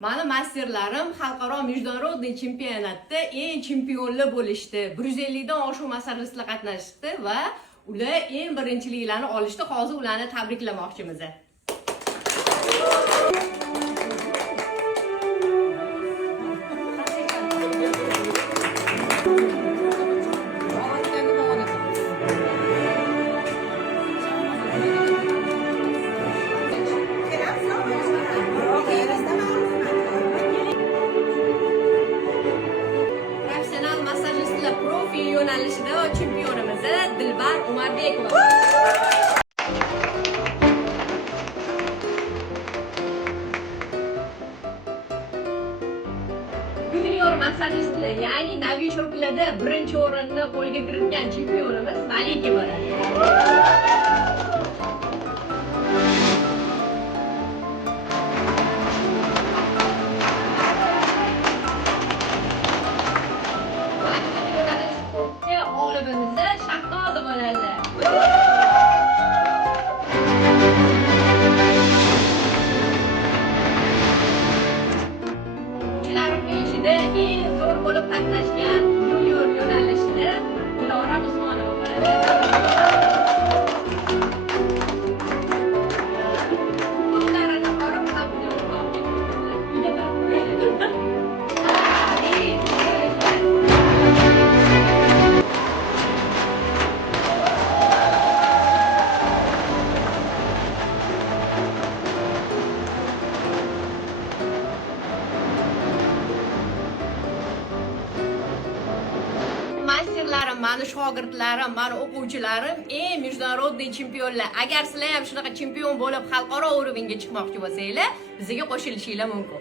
Mani masterlarim xalqaro международный chempionatda eng chempionlar bo'lishdi. 150 dan oshiq massajistlar qatnashdi va ular eng birinchiliklarni olishdi. Hozir ularni tabriklamoqchimiz. Profi yo'nalishida chempionimiz Dilbar Umarbekova. Junior massajistlar, ya'ni novichoklarda birinchi o'rinni qo'lga kiritgan chempionimiz Malikova. G'olibimizda Shahnoza bo'ladi. Ularning ichida eng zo'r bo'lib qatnashgan junior yo'nalishida Dilora Usmonova bo'ladi. Masterlarim, mani shogirdlarim, mani o'quvchilarim eng международный chempionlar. Agar sizlar ham shunaqa chempion bo'lib xalqaro o'ringa chiqmoqchi bo'lsanglar, bizga qo'shilishinglar mumkin.